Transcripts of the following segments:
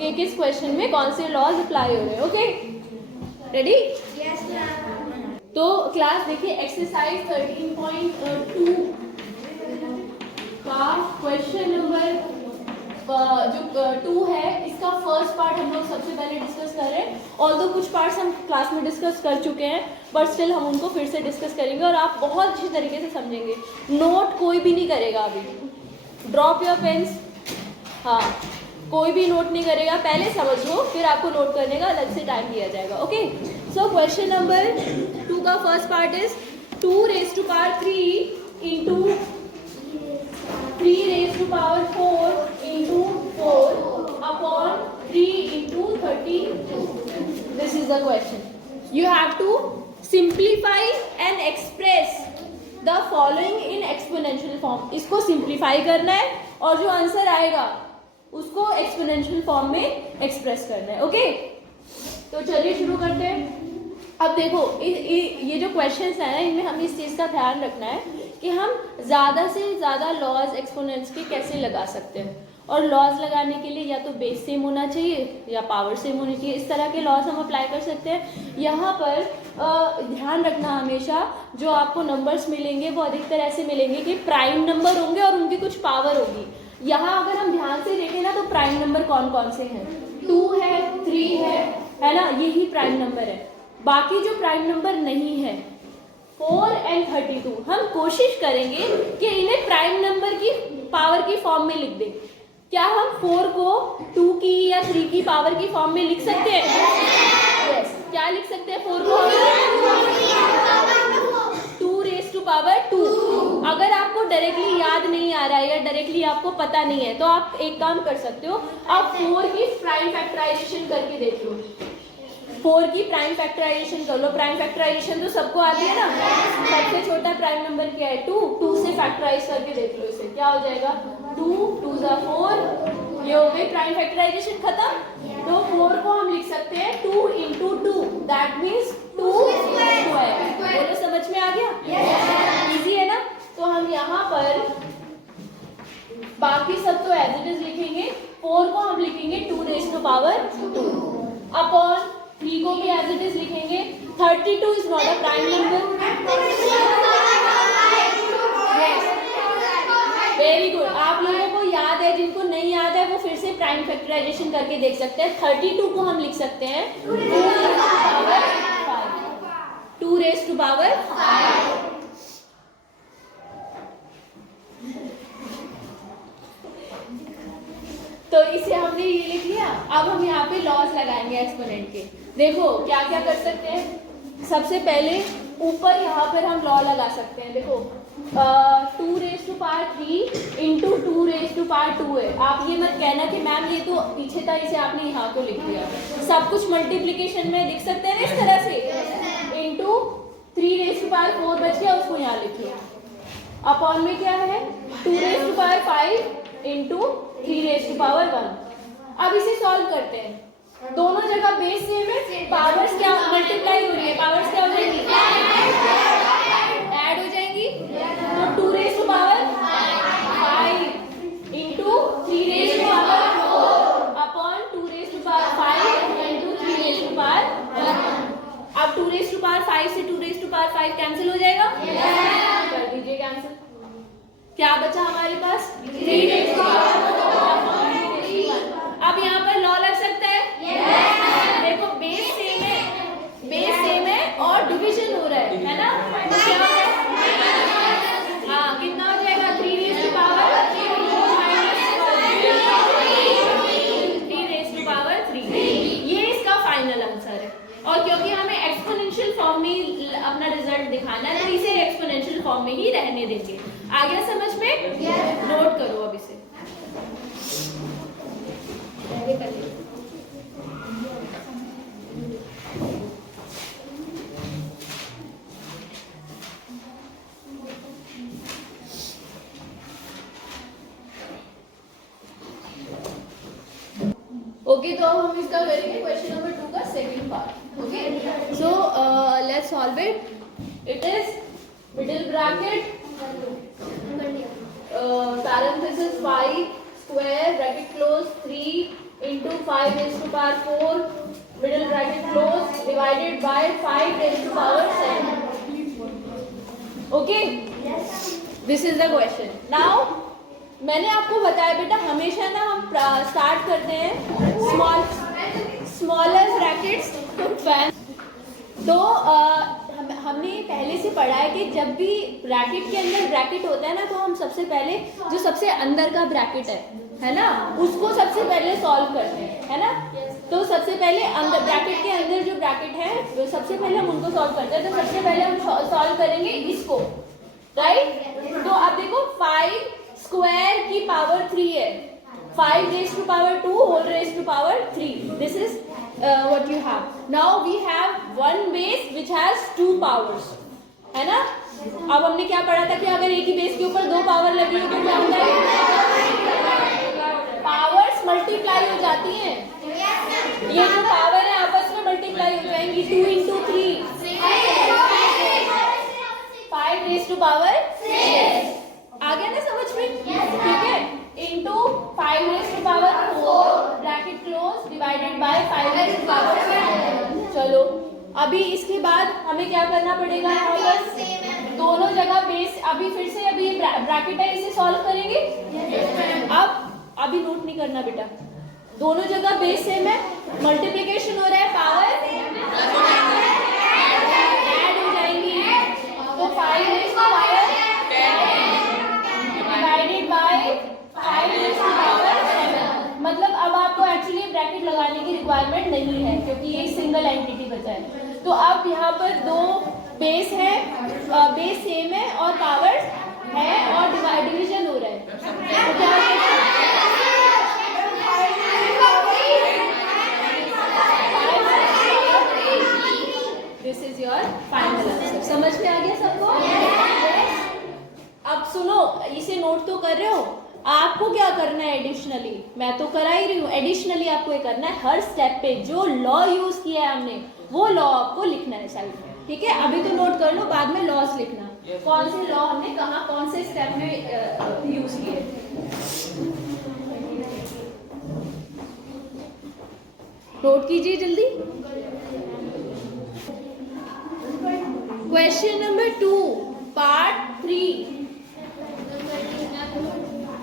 कि किस क्वेश्चन में कौन से लॉज अप्लाई हो रहे हैं। Okay, ready? Yes ma'am. तो क्लास देखिए एक्सरसाइज 13.2 का क्वेश्चन नंबर जो 2 है, इसका फर्स्ट पार्ट हम लोग सबसे पहले डिस्कस कर रहे हैं। ऑल्दो कुछ पार्ट्स हम क्लास में डिस्कस कर चुके हैं, बट स्टिल हम उनको फिर से डिस्कस करेंगे और आप बहुत अच्छी तरीके से समझेंगे। नोट कोई भी नहीं करेगा अभी, ड्रॉप योर पेन्स। हाँ, कोई भी नोट नहीं करेगा, पहले समझ लो फिर आपको नोट करने का अलग से टाइम दिया जाएगा। ओके, सो क्वेश्चन नंबर 2 का first part is 2 raised to power 3 into 3 raised to power 4 into 4 upon 3 into 32. This is the question. You have to simplify and express the following in exponential form. इसको simplify करना है और जो answer आएगा उसको exponential form में express करना है। ओके, तो चलिए शुरू करते हैं। अब देखो ये जो क्वेश्चंस है ना, इनमें हमें इस चीज़ का ध्यान रखना है कि हम ज़्यादा से ज़्यादा लॉज एक्सपोनेंट्स के कैसे लगा सकते हैं। और लॉज लगाने के लिए या तो बेस सेम होना चाहिए या पावर सेम होनी चाहिए, इस तरह के लॉज हम अप्लाई कर सकते हैं। यहाँ पर ध्यान रखना हमेशा, जो आपको नंबर्स मिलेंगे वो अधिकतर ऐसे मिलेंगे कि प्राइम नंबर होंगे और उनकी कुछ पावर होगी। यहाँ अगर हम ध्यान से देखें ना, तो प्राइम नंबर कौन कौन से हैं? 2 है, 3 है ना, यही प्राइम नंबर है। बाकी जो प्राइम नंबर नहीं है 4 and 32, हम कोशिश करेंगे कि इन्हें प्राइम नंबर की पावर की फॉर्म में लिख दें। क्या हम 4 को 2 की या 3 की पावर की फॉर्म में लिख सकते हैं? यस। क्या लिख सकते हैं 4 को? 2 raised to power 2। अगर आपको डायरेक्टली याद नहीं आ रहा है या डायरेक्टली आपको पता नहीं है, तो आप एक काम कर सकते हो, आप 4 की प्राइम फैक्टराइजेशन करके देख लो। 4 की प्राइम फैक्टराइजेशन कर लो। प्राइम फैक्टराइजेशन तो सबको आती है ना। सबसे छोटा प्राइम नंबर क्या है? 2 से फैक्टराइज करके देख लो इसे, क्या हो जाएगा? 2 2 4, ये हो गई प्राइम फैक्टराइजेशन खत्म। तो 4 को हम लिख सकते हैं 2 into 2, दैट मीन्स 2 स्क्वायर। बोलो, समझ में आ गया? इजी है ना? तो हम यहाँ पर बाकी सब तो एज इट इज लिखेंगे। 4 को हम लिखेंगे 2 raised to power 2 अपॉन 3 को भी एज इट इज लिखेंगे। 32 is not a prime number. Very good, आप लोगों को याद है, जिनको नहीं याद है वो फिर से प्राइम फैक्टराइजेशन करके देख सकते हैं। 32 को हम लिख सकते हैं 2 raised to power 5। तो इसे हमने ये लिख लिया। अब हम यहाँ पे लॉज लगाएंगे एक्सपोनेंट के। देखो क्या क्या कर सकते हैं। सबसे पहले ऊपर यहाँ पर हम लॉ लगा सकते हैं। देखो 2 raised to power 3 into 2 raised to power 2 है। आप ये मत कहना कि मैम ये तो पीछे था, इसे आपने यहाँ क्यों लिख दिया। सब कुछ मल्टीप्लीकेशन में लिख सकते हैं ना इस तरह से। इंटू 3 raised to power 4 बच गया, उसको यहाँ लिखिए। अपॉन में क्या है? 2 raised to power 5 into 3 raised to power 1। अब इसे सॉल्व करते हैं। दोनों जगह बेस सेम है, पावर्स क्या मल्टीप्लाई हो रही है, पावर्स क्या हो जाएंगी? ऐड हो जाएंगी। तो 2 raised to power 5 into 3 raised to power 4 upon 2 raised to power 5 into 3 raised to power 1। अब 2 raised to power 5 से 2 raised to power 5 कैंसिल हो जाएगा। कर दीजिए कैंसिल। क्या बचा हमारे पास? 3 raised to power 4। अब यहाँ पर लॉ लग सकता है। देखो बेस सेम है, बेस सेम है और डिवीजन हो रहा है ना। तो क्या हो जाएगा? हाँ, कितना हो जाएगा? 3 raised to power 3 raised to power 3। ये इसका फाइनल आंसर है। और क्योंकि हमें एक्सपोनेंशियल फॉर्म में अपना रिजल्ट दिखाना है, तो इसे एक्सपोनेंशियल फॉर्म में ही रहने देंगे। आ गया समझ में? नोट करो अब इसे। ओके, तो हम इसका करेंगे क्वेश्चन नंबर 2 का second part. Okay, so let's solve it. It is middle bracket parenthesis 5 square bracket close 3 into 5 raised to power 4 middle bracket close divided by 5 raised to power 7. Okay, this is the question. Now मैंने आपको बताया बेटा हमेशा ना हम start करते हैं smaller brackets fan. तो हमने पहले से पढ़ा है कि जब भी ब्रैकेट के अंदर ब्रैकेट होता है ना तो हम सबसे पहले जो सबसे अंदर का ब्रैकेट है ना उसको सबसे पहले सॉल्व करते हैं, है ना। तो सबसे पहले अंदर ब्रैकेट के अंदर जो ब्रैकेट है वो सबसे पहले हम उनको सॉल्व करते हैं। तो सबसे पहले हम सॉल्व करेंगे इसको, राइट। तो अब देखो 5 स्क्वायर की पावर 3 है, 5 raised to power 2 whole raised to power 3. This is what you have. Now we have one base which has 2 powers, है ना। अब हमने क्या पढ़ा था कि अगर एक ही बेस के ऊपर 2 पावर लगी हो तो क्या होता है, पावर्स मल्टीप्लाई हो जाती हैं। ये जो पावर है आपस में मल्टीप्लाई हो जाएंगी, 2 into 3 5 raised to power 6। आ गया ना समझ में, ठीक है। into 5 raised to power 4 bracket close divided by 5 raised to power 7। चलो अभी इसके बाद हमें क्या करना पड़ेगा, दोनों जगह बेस अभी फिर से अभी ब्रैकेट है इसे सॉल्व करेंगे। अब अभी नोट नहीं करना बेटा, दोनों जगह बेस सेम है, मल्टीप्लिकेशन हो रहा है, पावर ऐड हो जाएंगी। तो 5 raised to power divided by 5 raised to power 7। मतलब अब आपको एक्चुअली ब्रैकेट लगाने की रिक्वायरमेंट नहीं है क्योंकि ये सिंगल एंटिटी बचा है। तो अब यहाँ पर 2 बेस है, बेस सेम है और पावर्स है और डिवीजन हो रहा है। तो क्या this is your final answer. समझ में आ गया सबको? अब सुनो, इसे नोट तो कर रहे हो, आपको क्या करना है एडिशनली, मैं तो करा ही रही हूँ, एडिशनली आपको ये करना है हर स्टेप पे जो लॉ यूज किया है हमने वो लॉ आपको लिखना है साइड में, ठीक है। अभी तो नोट कर लो, बाद में लॉस लिखना, कौन से लॉ हमने कहाँ कौन से स्टेप में यूज किए। नोट कीजिए जल्दी। Question number 2 part 3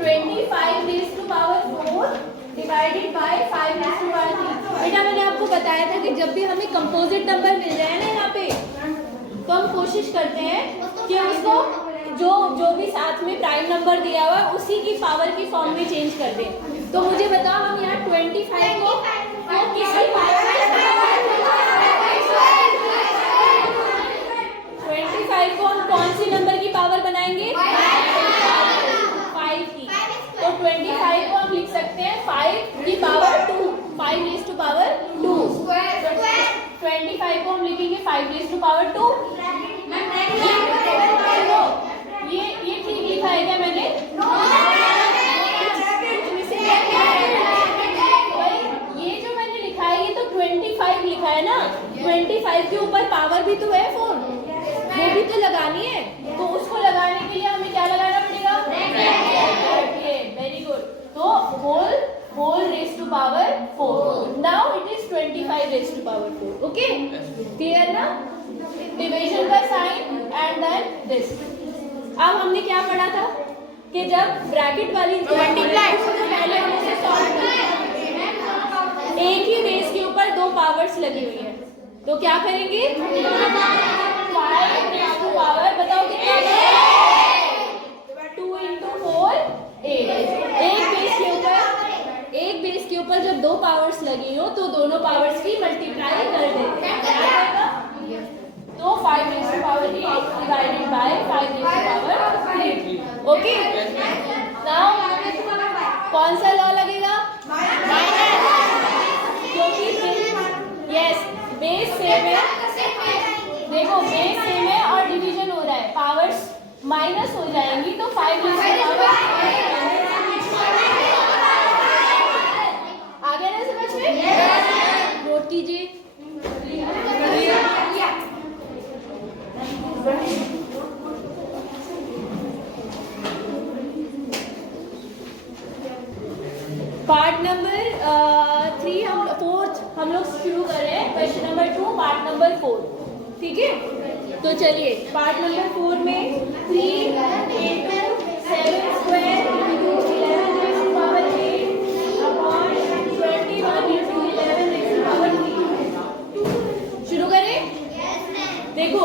25 raised to power 4 divided by 5 raised to power 3। बेटा मैंने आपको बताया था कि जब भी हमें कंपोजिट नंबर मिल रहे हैं ना यहाँ पे तो हम कोशिश करते हैं कि उसको जो भी साथ में प्राइम नंबर दिया हुआ है उसी की पावर की फॉर्म में चेंज कर दें। तो मुझे बताओ हम यहाँ 25 को किसी 25 को हम कौन सी नंबर की पावर बनाएंगे, 5 की। तो 25 को हम लिख सकते हैं 5 की पावर 2, 5 raised to power 2। 25 को हम लिखेंगे 5 raised to power 2। ये ठीक लिखा है क्या मैंने? ये जो मैंने लिखा है ये तो 25 लिखा है ना, 25 के ऊपर पावर भी तो है 4, वो भी तो लगानी है। तो उसको लगाने के लिए हमें क्या लगाना पड़ेगा, वेरी गुड। तो whole raised to power 4, now it is 25 raised to power 4। Okay, clear ना? डिवीजन का साइन एंड देन दिस। अब हमने क्या पढ़ा था कि जब ब्रैकेट वाली मल्टीप्लाई पहले हम इसे सॉल्व करेंगे, एक ही बेस के ऊपर 2 पावर्स लगी हुई है तो क्या करेंगे, 5 raised to power बताओ कितना, 2 into 4 8। एक बेस के ऊपर जब 2 पावर्स लगी हो तो दोनों पावर्स की मल्टीप्लाई कर देते हैं, तो 5 raised to power 8 divided by 5 raised to power 3। Okay, now कौन सा लॉ लगेगा, क्योंकि यस बेस सेम है, देखो बेस सेम है और डिवीजन हो रहा है, पावर्स माइनस हो जाएंगी तो 5 raised to power आ गया ना समझ में? नोट कीजिए। पार्ट नंबर 3 नंबर 4, ठीक है। तो चलिए पार्ट नंबर 4 में 3 into 7 square into 11 raised to power 8 upon 21 into 11 raised to power 3। शुरू करें। देखो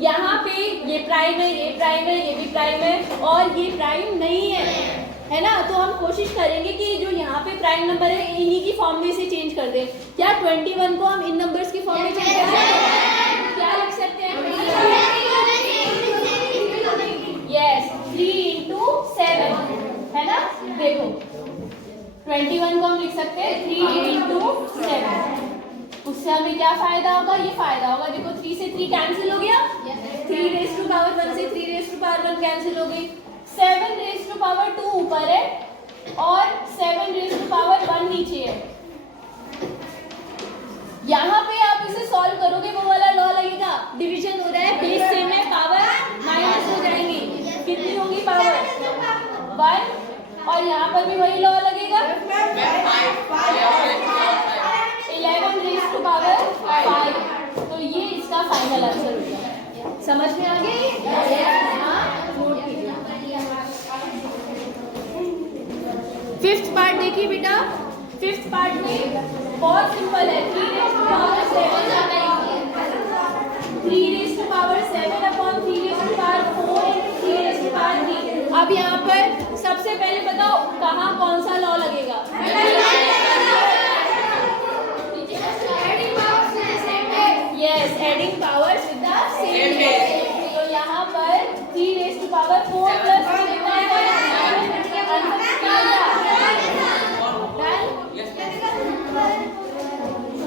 यहाँ पे ये प्राइम है, ये प्राइम है, ये भी प्राइम है और ये प्राइम नहीं है ना। तो हम कोशिश करेंगे कि जो यहाँ पे प्राइम नंबर है इन्हीं की फॉर्म में इसे चेंज कर दें। क्या 21 को हम इन नंबर्स की फॉर्म में चेंज कर सकते हैं? क्या लिख सकते हैं? यस, 3 into 7 है ना। देखो 21 को हम लिख सकते हैं 3 into 7। उससे हमें क्या फायदा होगा? ये फायदा होगा। देखो 3 से 3 कैंसिल हो गया, 3 रेज़ टू पावर 1 से 3 रेज़ टू पावर 1 कैंसिल हो गई, 7 रेज़ टू पावर 2 ऊपर है और 7 रेज़ टू पावर 1 नीचे है। यहाँ पे आप इसे सॉल्व करोगे वो वाला लॉ लगेगा, डिवीजन हो रहा है, बेस सेम है, पावर माइनस हो जाएंगी। कितनी होगी पावर? 1। और यहाँ पर भी वही लॉ लगेगा, 11 रेज़ टू पावर 5। तो ये इसका फाइनल आंसर हो गया। समझ में आ गया? नोट कीजिए। फिफ्थ पार्ट देखिए बेटा। फिफ्थ पार्ट में बहुत सिंपल है, 3 रेज़ टू पावर 7 जाना है, 3 raise to power 7 upon 3 raise to power 4 into 3 raise to power 3। अब यहाँ पर सबसे पहले बताओ कहाँ कौन सा लॉ लगेगा? Yes, adding powers with the same base। तो यहाँ पर 3 रेज़ टू पावर 4 प्लस 3 कितना है?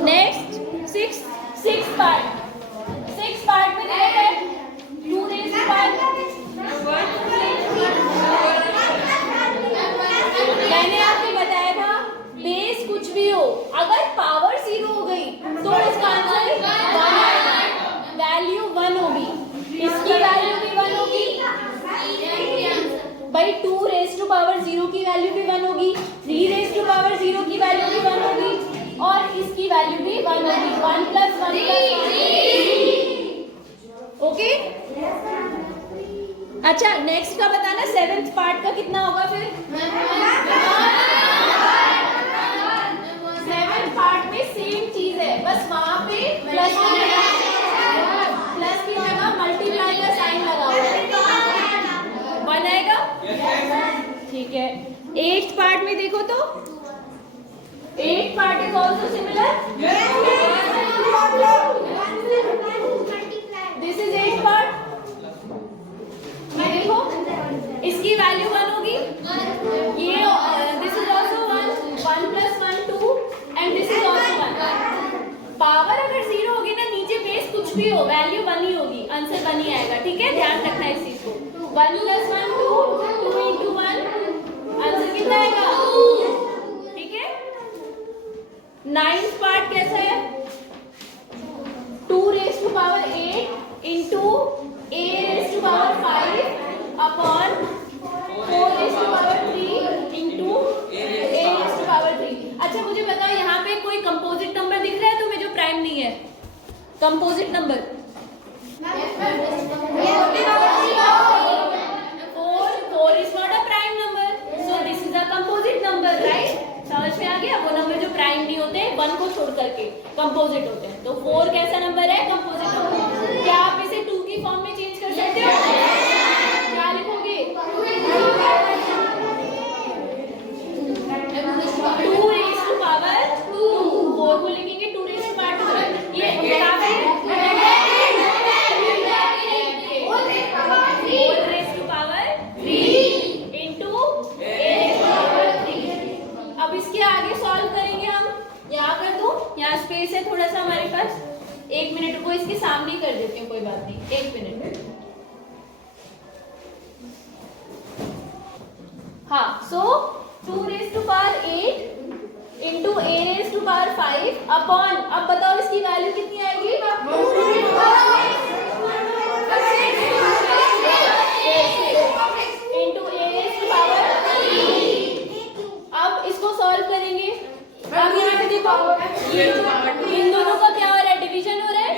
नेक्स्ट सिक्स पार्ट में क्या है? 2 रेज़ टू पावर, मैंने आपको बताया था बेस कुछ भी हो अगर पावर 0 हो गई तो उसका आंसर वैल्यू 1 होगी। इसकी वैल्यू भी 1 होगी भाई, 2 रेज़ टू पावर 0 की वैल्यू भी 1 होगी, 3 रेज़ टू पावर 0 की वैल्यू भी 1 होगी और इसकी वैल्यू भी 1 होगी। 1 + 1 + 1। ओके, अच्छा नेक्स्ट का बताना 7th पार्ट का कितना होगा फिर? 7th पार्ट में सेम चीज है, बस वहां पे प्लस की जगह मल्टीप्लाई का साइन लगा हुआ है, 1 आएगा। ठीक है। 8th पार्ट में देखो तो 8th part is also similar. This is 8th part. ये देखो इसकी वैल्यू 1 होगी, ये this is also 1 + 1 2 and this is also 1। Power अगर 0 होगी ना, नीचे बेस कुछ भी हो वैल्यू 1 ही होगी, आंसर 1 ही आएगा। ठीक है, ध्यान रखना है इस चीज को। 1 + 1 2 into 1 आंसर कितना आएगा? ठीक है। 9th पार्ट कैसा है? 2 raise to power 8 into a raise to power 5 upon 4 raise to power 3 into a raise to power 3। अच्छा मुझे बताओ यहाँ पे कोई कंपोजिट नंबर दिख रहा है तुम्हें जो प्राइम नहीं है? Composite number 4 is not a prime number, so this is a composite number, right? समझ में आ गया? वो नंबर जो प्राइम नहीं होते 1 को छोड़ करके कंपोजिट होते हैं। तो 4 कैसा नंबर है? Composite number. क्या आप इसे 2 की फॉर्म में चेंज कर सकते हो? क्या लिखोगे? 2 रेज़ टू पावर 2, 4 को लिखेंगे 2 रेज़ टू पावर 2। ये क्या है? 4 raise to power 3 into a raise to power 3। अब इसके आगे सॉल्व करेंगे हम। यहाँ कर दूं, यहाँ स्पेस है थोड़ा सा हमारे पास, 1 मिनट को इसके सामने कर देती हूँ, कोई बात नहीं, 1 मिनट। हाँ, so 2 raise to power 8 into a raise to power 5 upon, अब बताओ इसकी वैल्यू कितनी आएगी? into a raise to power 3। अब इसको सॉल्व करेंगे। अब यहाँ पे देखो इन दोनों का क्या हो रहा है? डिवीजन हो रहा है।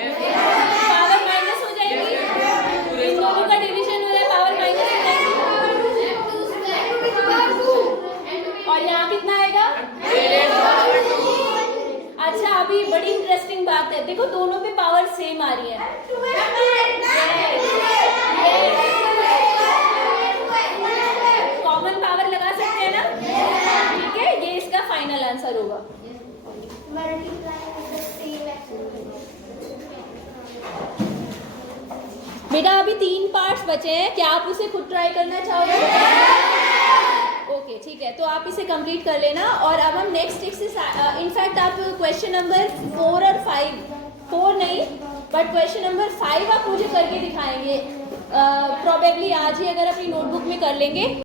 अभी बड़ी इंटरेस्टिंग बात है, देखो दोनों पे पावर सेम आ रही है। कॉमन पावर लगा सकते हैं ना? ठीक है, ये इसका फाइनल आंसर होगा। बेटा अभी 3 पार्ट्स बचे हैं, क्या आप उसे खुद ट्राई करना चाहोगे? ओके ठीक है, तो आप इसे कंप्लीट कर लेना। और अब हम नेक्स्ट एक्सरसाइज, इनफैक्ट आप क्वेश्चन नंबर 4 और 5, 4 नहीं बट क्वेश्चन नंबर 5 आप मुझे करके दिखाएंगे, प्रोबेबली आज ही अगर अपनी नोटबुक में कर लेंगे।